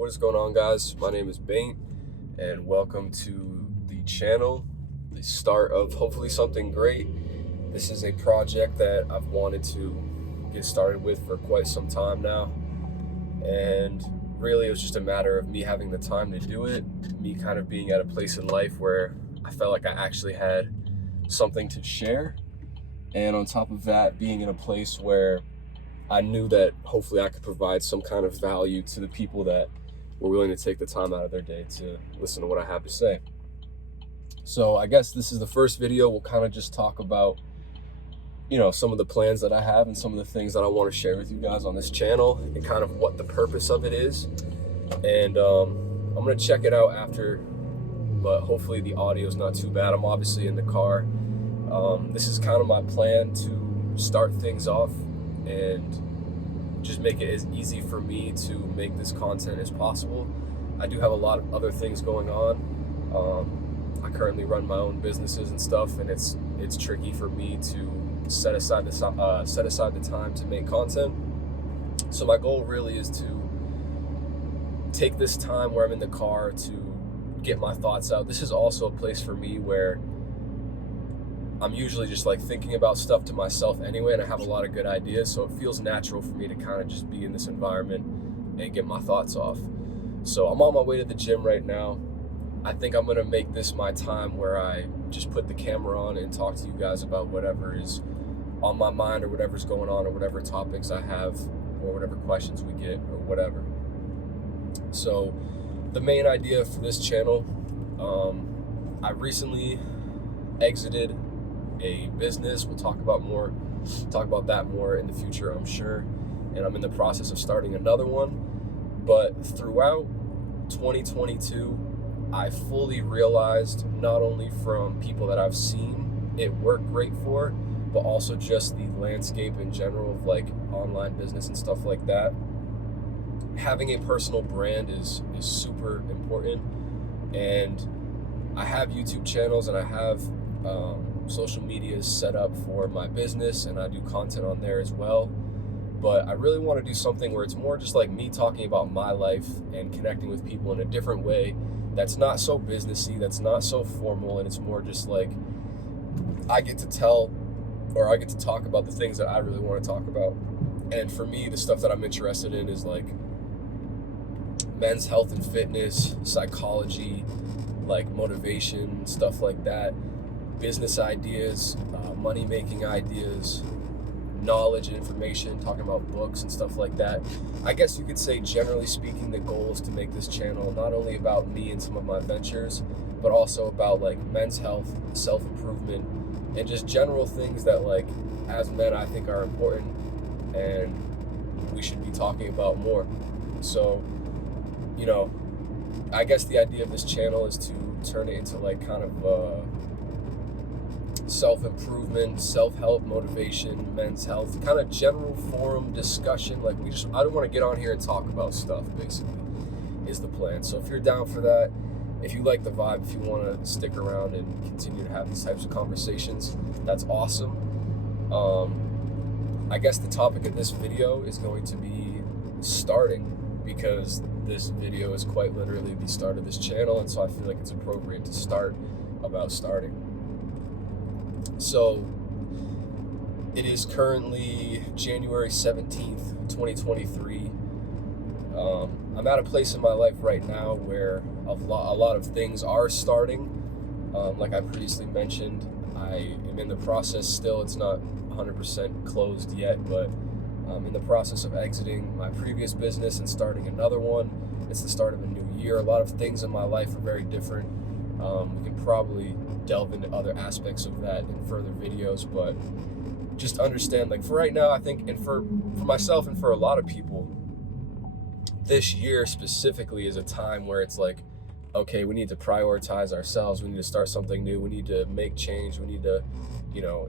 What is going on, guys? My name is Bengt, and welcome to the channel, the start of hopefully something great. This is a project that I've wanted to get started with for quite some time now, and really it was just a matter of me having the time to do it, me kind of being at a place in life where I felt like I actually had something to share, and on top of that, being in a place where I knew that hopefully I could provide some kind of value to the people that were willing to take the time out of their day to listen to what I have to say. So I guess this is the first video. We'll kind of just talk about, some of the plans that I have and some of the things that I want to share with you guys on this channel and kind of what the purpose of it is. And I'm going to check it out after, but hopefully the audio is not too bad. I'm obviously in the car. This is kind of my plan to start things off and just make it as easy for me to make this content as possible. I do have a lot of other things going on. I currently run my own businesses and stuff, and it's tricky for me to set aside the time to make content. So my goal really is to take this time where I'm in the car to get my thoughts out. This is also a place for me where I'm usually just like thinking about stuff to myself anyway, and I have a lot of good ideas, so it feels natural for me to kind of just be in this environment and get my thoughts off. So I'm on my way to the gym right now. I think I'm gonna make this my time where I just put the camera on and talk to you guys about whatever is on my mind or whatever's going on or whatever topics I have or whatever questions we get or whatever. So the main idea for this channel, I recently exited a business. We'll talk about that more in the future, I'm sure. And I'm in the process of starting another one. But throughout 2022, I fully realized, not only from people that I've seen it work great for, but also just the landscape in general of like online business and stuff like that. Having a personal brand is super important. And I have YouTube channels and I have social media is set up for my business, and I do content on there as well. But I really want to do something where it's more just like me talking about my life and connecting with people in a different way that's not so businessy, that's not so formal, and it's more just like I get to talk about the things that I really want to talk about. And for me, the stuff that I'm interested in is like men's health and fitness, psychology, like motivation, stuff like that, business ideas, money-making ideas, knowledge and information, talking about books and stuff like that. I guess you could say, generally speaking, the goal is to make this channel not only about me and some of my ventures, but also about like men's health, self-improvement, and just general things that like as men I think are important and we should be talking about more. So, I guess the idea of this channel is to turn it into like kind of self-improvement, self-help, motivation, men's health, kind of general forum discussion. Like I don't want to get on here and talk about stuff, basically, is the plan. So if you're down for that, if you like the vibe, if you want to stick around and continue to have these types of conversations, that's awesome. I guess the topic of this video is going to be starting, because this video is quite literally the start of this channel, and so I feel like it's appropriate to start about starting. So it is currently January 17th, 2023. I'm at a place in my life right now where a lot of things are starting. Like I previously mentioned, I am in the process still. It's not 100% closed yet, but I'm in the process of exiting my previous business and starting another one. It's the start of a new year. A lot of things in my life are very different. We can probably delve into other aspects of that in further videos, but just understand, like for right now, I think, and for myself and for a lot of people, this year specifically is a time where it's like, okay, we need to prioritize ourselves. We need to start something new. We need to make change. We need to,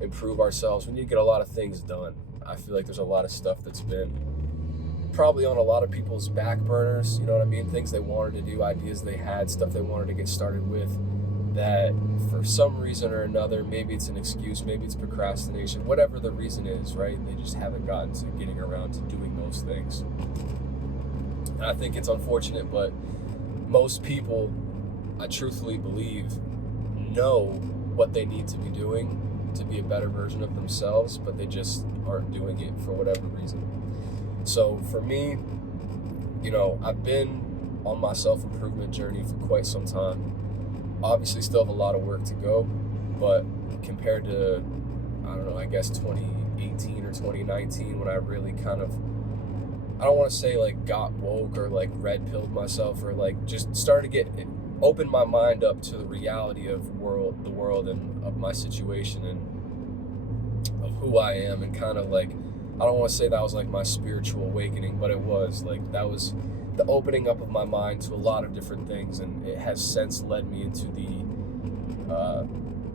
improve ourselves. We need to get a lot of things done. I feel like there's a lot of stuff that's been probably on a lot of people's back burners, you know what I mean? Things they wanted to do, ideas they had, stuff they wanted to get started with, that for some reason or another, maybe it's an excuse, maybe it's procrastination, whatever the reason is, right? They just haven't gotten to getting around to doing those things. I think it's unfortunate, but most people, I truthfully believe, know what they need to be doing to be a better version of themselves, but they just aren't doing it for whatever reason. So for me, I've been on my self-improvement journey for quite some time. Obviously still have a lot of work to go, but compared to, I don't know, I guess 2018 or 2019, when I really kind of, I don't want to say like got woke or like red pilled myself, or like just started to open my mind up to the reality of the world and of my situation and of who I am, and kind of like, I don't want to say that was like my spiritual awakening, but it was like, that was the opening up of my mind to a lot of different things, and it has since led me into the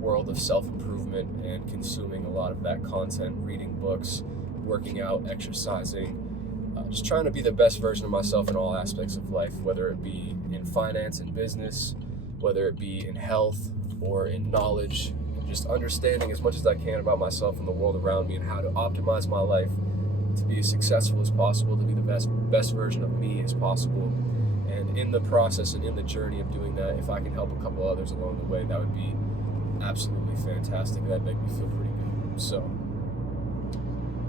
world of self-improvement and consuming a lot of that content, reading books, working out, exercising, just trying to be the best version of myself in all aspects of life, whether it be in finance and business, whether it be in health or in knowledge, and just understanding as much as I can about myself and the world around me, and how to optimize my life to be as successful as possible, to be the best version of me as possible. And in the process and in the journey of doing that, if I can help a couple others along the way, that would be absolutely fantastic. That'd make me feel pretty good. So,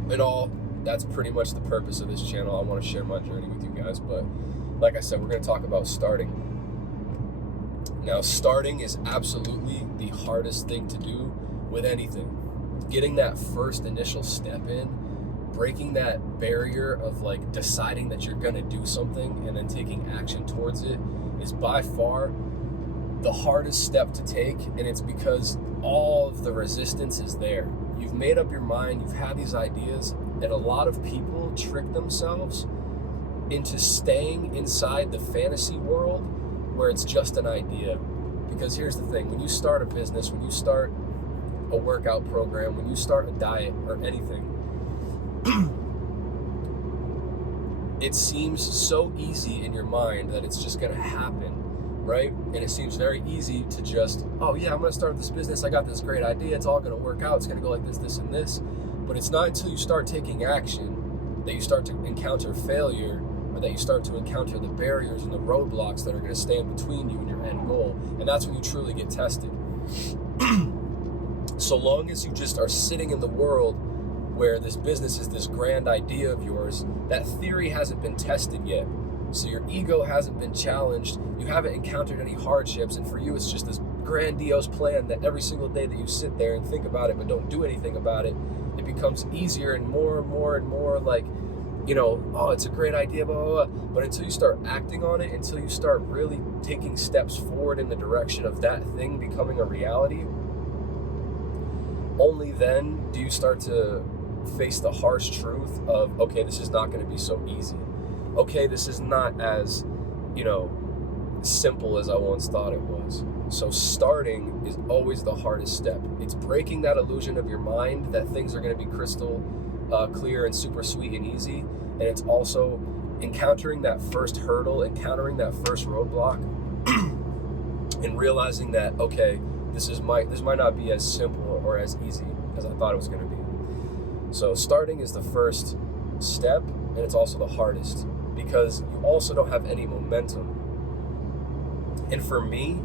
in all, that's pretty much the purpose of this channel. I want to share my journey with you guys, but like I said, we're going to talk about starting. Now, starting is absolutely the hardest thing to do with anything. Getting that first initial step in, breaking that barrier of like deciding that you're going to do something and then taking action towards it, is by far the hardest step to take. And it's because all of the resistance is there. You've made up your mind, you've had these ideas, and a lot of people trick themselves into staying inside the fantasy world where it's just an idea. Because here's the thing, when you start a business, when you start a workout program, when you start a diet or anything, it seems so easy in your mind that it's just going to happen, right? And it seems very easy to just, oh yeah, I'm going to start this business. I got this great idea. It's all going to work out. It's going to go like this, this, and this. But it's not until you start taking action that you start to encounter failure, or that you start to encounter the barriers and the roadblocks that are going to stand between you and your end goal. And that's when you truly get tested. So long as you just are sitting in the world where this business is this grand idea of yours, that theory hasn't been tested yet. So your ego hasn't been challenged. You haven't encountered any hardships. And for you, it's just this grandiose plan that every single day that you sit there and think about it but don't do anything about it, it becomes easier and more and more and more like, oh, it's a great idea, blah, blah, blah. But until you start acting on it, until you start really taking steps forward in the direction of that thing becoming a reality, only then do you start to face the harsh truth of, okay, this is not going to be so easy. Okay, this is not as, simple as I once thought it was. So starting is always the hardest step. It's breaking that illusion of your mind that things are going to be crystal clear and super sweet and easy. And it's also encountering that first hurdle, encountering that first roadblock, and realizing that, okay, this might not be as simple or as easy as I thought it was going to be. So starting is the first step, and it's also the hardest, because you also don't have any momentum. And for me,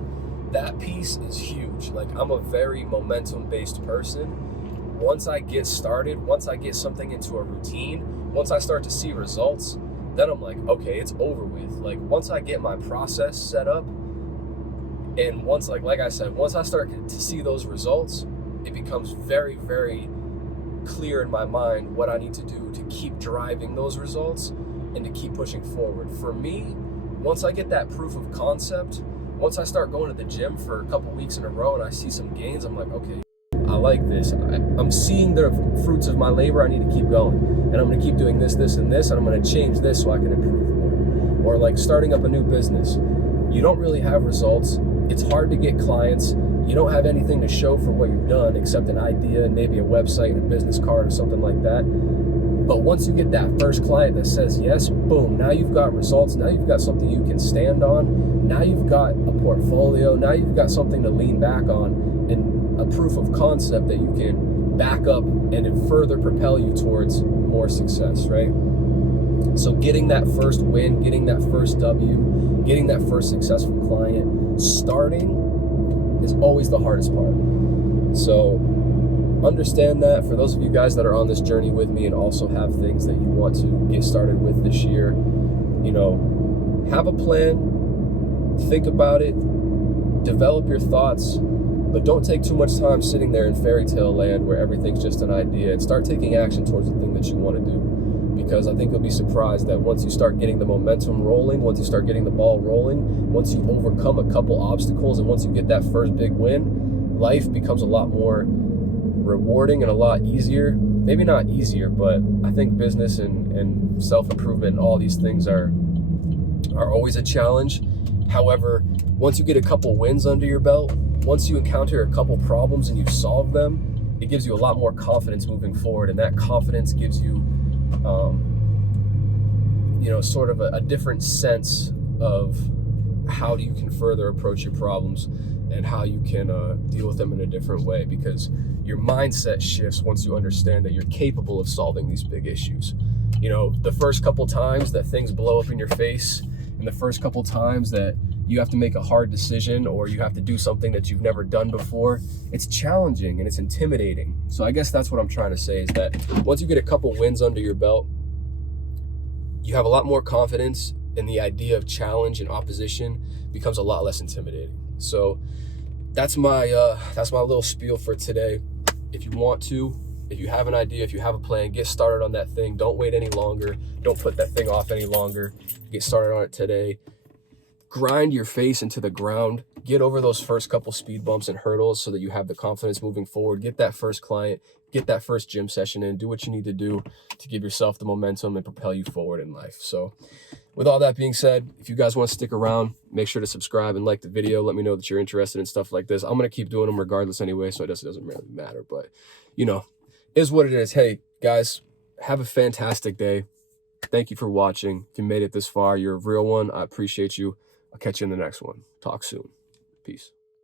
that piece is huge. Like, I'm a very momentum-based person. Once I get started, once I get something into a routine, once I start to see results, then I'm like, okay, it's over with. Like, once I get my process set up, and once, like I said, once I start to see those results, it becomes very, very clear in my mind what I need to do to keep driving those results and to keep pushing forward. For me, once I get that proof of concept, once I start going to the gym for a couple weeks in a row and I see some gains, I'm like, okay, I like this. I'm seeing the fruits of my labor. I need to keep going. And I'm going to keep doing this, this, and this, and I'm going to change this so I can improve more. Or like starting up a new business. You don't really have results. It's hard to get clients. You don't have anything to show for what you've done except an idea and maybe a website and a business card or something like that. But once you get that first client that says yes, boom, now you've got results. Now you've got something you can stand on. Now you've got a portfolio. Now you've got something to lean back on and a proof of concept that you can back up and it further propel you towards more success, right? So getting that first win, getting that first W, getting that first successful client, starting is always the hardest part. So understand that. For those of you guys that are on this journey with me and also have things that you want to get started with this year, have a plan, think about it, develop your thoughts, but don't take too much time sitting there in fairy tale land where everything's just an idea, and start taking action towards the thing that you want to do. Because I think you'll be surprised that once you start getting the momentum rolling, once you start getting the ball rolling, once you overcome a couple obstacles, and once you get that first big win, life becomes a lot more rewarding and a lot easier. Maybe not easier, but I think business and self-improvement and all these things are always a challenge. However, once you get a couple wins under your belt, once you encounter a couple problems and you solve them, it gives you a lot more confidence moving forward, and that confidence gives you sort of a different sense of how you can further approach your problems and how you can deal with them in a different way, because your mindset shifts once you understand that you're capable of solving these big issues. The first couple times that things blow up in your face, and the first couple times that you have to make a hard decision or you have to do something that you've never done before, it's challenging and it's intimidating. So I guess that's what I'm trying to say, is that once you get a couple wins under your belt, you have a lot more confidence, and the idea of challenge and opposition becomes a lot less intimidating. So that's my little spiel for today. If you have an idea, if you have a plan, get started on that thing. Don't wait any longer. Don't put that thing off any longer. Get started on it today. Grind your face into the ground. Get over those first couple speed bumps and hurdles so that you have the confidence moving forward. Get that first client, get that first gym session in, do what you need to do to give yourself the momentum and propel you forward in life. So with all that being said, if you guys want to stick around, make sure to subscribe and like the video. Let me know that you're interested in stuff like this. I'm going to keep doing them regardless anyway, so it doesn't really matter. But, is what it is. Hey, guys, have a fantastic day. Thank you for watching. If you made it this far, you're a real one. I appreciate you. I'll catch you in the next one. Talk soon. Peace.